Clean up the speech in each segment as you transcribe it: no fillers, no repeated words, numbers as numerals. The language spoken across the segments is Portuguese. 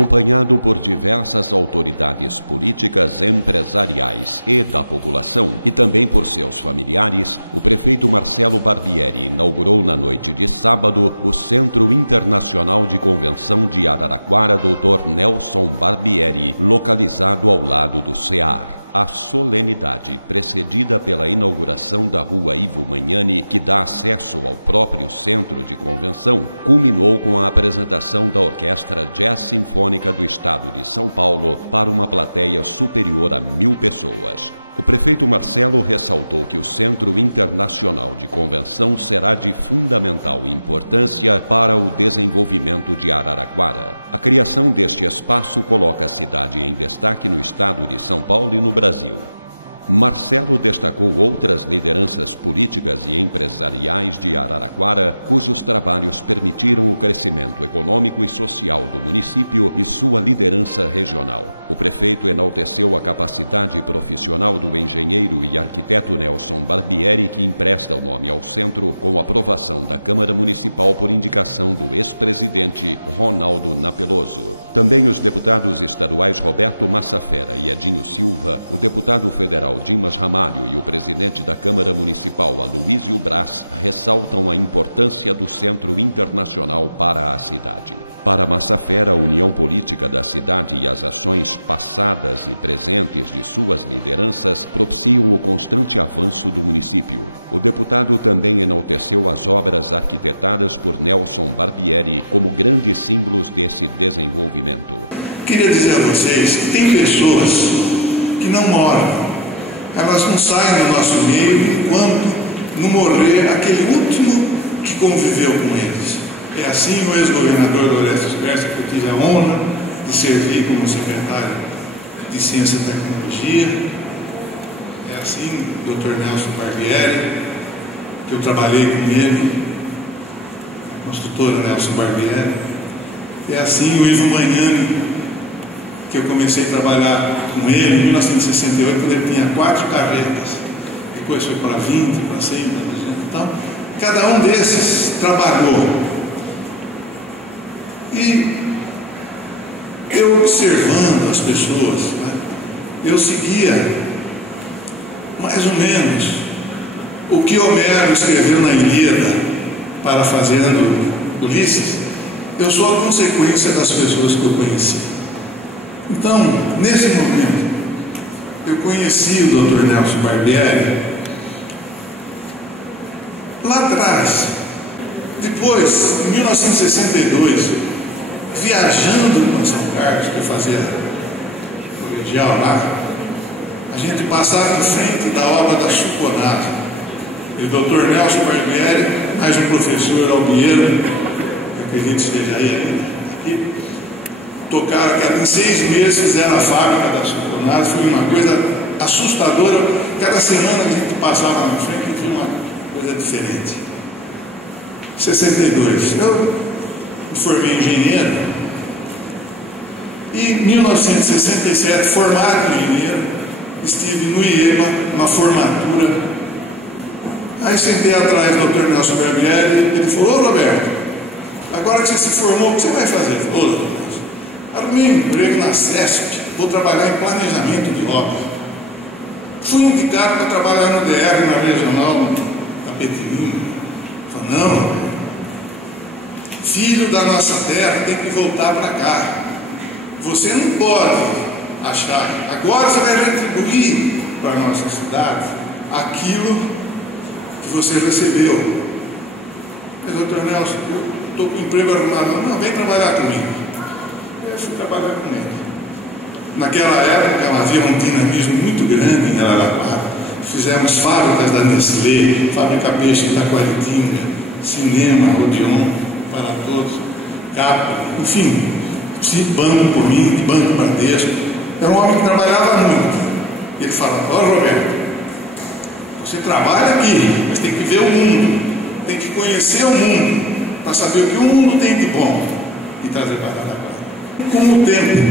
Acompanhado por diversas autoridades políticas, empresariais e da população, e também por seus familiares, o prefeito Marcelo Barbieri inaugurou na noite de sábado o Centro Internacional de Convenção de Araraquara Dr. Nelson Barbieri, localizado ao lado do CEAR. A solenidade, precedida pela inauguração da Rua Ivo Magnani, que dá acesso ao próprio centro de convenção, culminou com a apresentação da Orquestra Jazz Sinfônica do Estado de São Paulo para uma plateia superior a 1.000 pessoas. O prefeito Marcelo ressaltou que o Centro Internacional de Convenção será de fundamental importância para o desenvolvimento de Araraquara. A criação deste espaço coloca a cidade em destaque no estado de São Paulo e no Brasil. Marcelo destacou outras lideranças políticas e empresariais de Araraquara, cujos trabalhos permitiram o crescimento econômico e social do município e sua liderança regional. O prefeito enalteceu a capacidade profissional do engenheiro e arquiteto Nelson Barbieri, que empresta o nome ao centro, com aprovação da Câmara Municipal por indicação do ex-presidente Ronaldo Napeloso. Também os deputados estaduais Roberto Massafera e Edinho Silva, o deputado federal Dimas Ramalho e o presidente da Câmara Municipal, Aloísio Braz, ressaltam a importância do Centro Internacional para a cidade. Para Massafera, a união política da cidade e as ações passadas e presentes de suas lideranças propiciam o constante avanço do município. O deputado também enalteceu as obras arquitetadas por Nelson Barbieri como grandes símbolos desse desenvolvimento. Queria dizer a vocês que tem pessoas que não moram. Elas não saem do nosso meio enquanto não morrer aquele último que conviveu com eles. É assim o ex-governador do Orestes Quercia, que eu tive a honra de servir como secretário de Ciência e Tecnologia. É assim o Dr. Nelson Barbieri, que eu trabalhei com ele, a construtora Nelson Barbieri. É assim o Ivo Magnani, que eu comecei a trabalhar com ele em 1968, quando ele tinha 4 carretas. Depois foi para 20, para 100, para 200. Então, cada um desses trabalhou. E eu observando as pessoas, né, eu seguia mais ou menos o que Homero escreveu na Ilíada, parafraseando Ulisses. Eu sou a consequência das pessoas que eu conheci. Então, nesse momento, eu conheci o Dr. Nelson Barbieri lá atrás. Depois, em 1962, viajando para São Carlos, que eu fazia colegial lá, a gente passava em frente da obra da Chuponado. E o Dr. Nelson Barbieri, mais um professor Albieiro, que acredito esteja aí ainda, aqui, tocaram aquela, em 6 meses fizeram a fábrica da Chuponado. Foi uma coisa assustadora. Cada semana que a gente passava na frente tinha uma coisa diferente. 62, eu me formei engenheiro e em 1967, formado engenheiro, estive no IEMA, na formatura. Aí sentei atrás do Dr. Nelson Barbieri e ele falou: ô Roberto, agora que você se formou, o que você vai fazer? Eu falei: ô Dr. Nelson, arrumei um emprego na CESP, vou trabalhar em planejamento de obra. Fui indicado para trabalhar no DR, na regional Tapetininho. Falei: não, Roberto, filho da nossa terra tem que voltar para cá. Você não pode achar, agora você vai retribuir para a nossa cidade aquilo que você recebeu. Mas, doutor Nelson, eu estou com o emprego arrumado. Não, vem trabalhar comigo. Eu fui trabalhar com ele. Naquela época havia um dinamismo muito grande em Araraquara. Fizemos fábricas da Nestlé, Fábrica Peixe de Taquaritinga, Cinema, Odeon para Todos, Capri, enfim, Banco por mim, Banco Bradesco. Era um homem que trabalhava muito. Ele falava: ó Roberto, você trabalha aqui, mas tem que ver o mundo, tem que conhecer o mundo, para saber o que o mundo tem de bom e trazer para Araraquara. Com o tempo,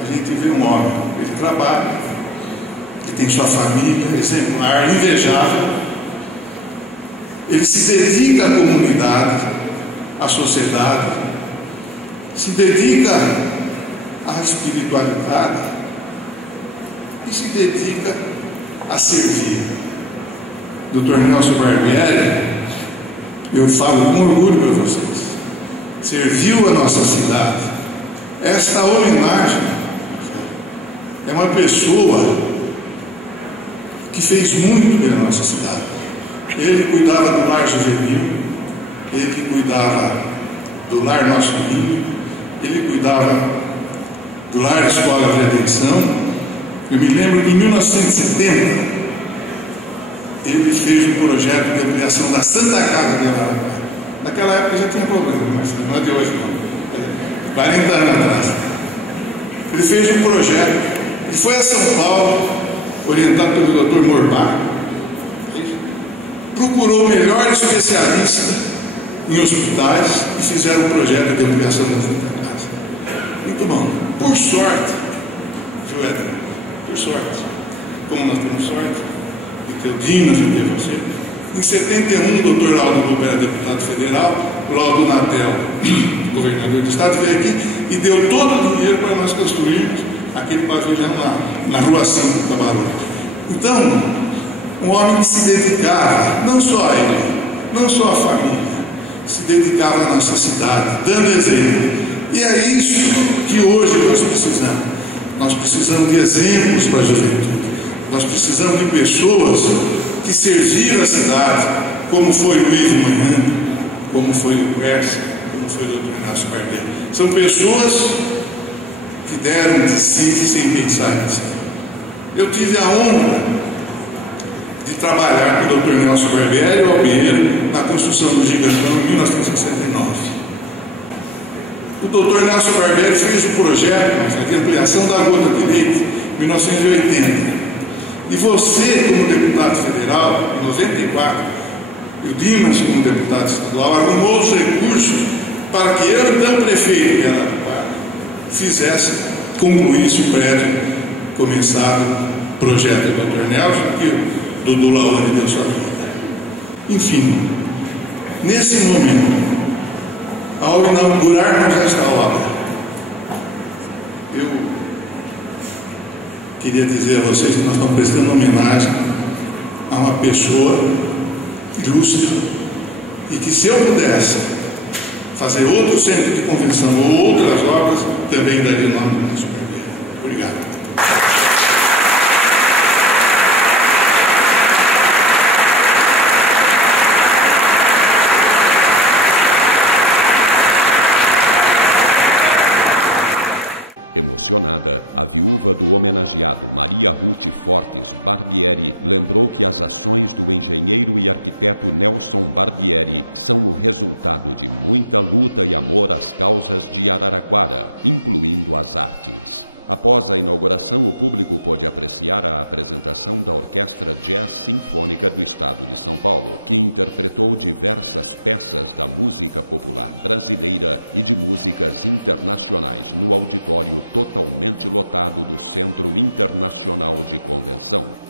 a gente vê um homem, ele trabalha, ele tem sua família exemplar, invejável, ele se dedica à comunidade, à sociedade, se dedica à espiritualidade e se dedica a servir. Dr. Nelson Barbieri, eu falo com orgulho para vocês, serviu a nossa cidade. Esta homenagem é uma pessoa que fez muito pela nossa cidade. Ele cuidava do lar juvenil, ele cuidava do lar Nosso Domingo, ele cuidava do lar Escola Redenção. Eu me lembro que em 1970 ele fez um projeto de ampliação da Santa Casa de Araraquara. Naquela época já tinha problema, mas não é de hoje não, 40 anos atrás. Ele fez um projeto, ele foi a São Paulo, orientado pelo Dr. Morbach, procurou o melhor especialista em hospitais e fizeram um projeto de ampliação da Santa Casa. Muito bom. Por sorte, viu, Éder? Por sorte, como nós temos sorte de ter o Dimas e ter você, em 71 o Dr. Aldo Lupa era deputado federal, o Laudo Natel, governador do estado, veio aqui e deu todo o dinheiro para nós construirmos aquele pavilhão na Rua 5, Camarões. Então, um homem que se dedicava, não só a ele, não só a família, se dedicava à nossa cidade, dando exemplo. E é isso que hoje nós precisamos. Nós precisamos de exemplos para a juventude. Nós precisamos de pessoas que serviram a cidade, como foi o Ivo Manhã, como foi o Quercia, como foi o Dr. Nelson Barbieri. São pessoas que deram de si sem pensar em si. Eu tive a honra de trabalhar com o Dr. Nelson Barbieri e o Albieira na construção do Gigantão em 1969. O Dr. Nelson Barbieri fez o projeto de ampliação da gota de leite em 1980. E você, como deputado federal, em 94, e o Dimas, como deputado estadual, arrumou os recursos para que eu, então prefeito de Araraquara, concluísse o prédio começado, projeto do Dr. Nelson, que o Dudu Laone deu sua vida. Enfim, nesse momento, ao inaugurarmos esta obra, eu queria dizer a vocês que nós estamos prestando homenagem a uma pessoa ilustre e que, se eu pudesse fazer outro centro de convenção ou outras obras, também daria o nome do nosso Barbieri. Obrigado. Emocionada, a viúva do homenageado Maria Ruth Fortes Barbieri lembrou que as ações do engenheiro e arquiteto Nelson Barbieri são o resultado de muita luta e amor às causas de Araraquara, incluindo as artes. Após a inauguração, o público pôde apreciar a apresentação da Orquestra Jazz Sinfônica do Estado de São Paulo, que interpretou diversas peças da música popular brasileira e de músicas internacionais no auditório totalmente lotado do Centro Internacional de Convenção.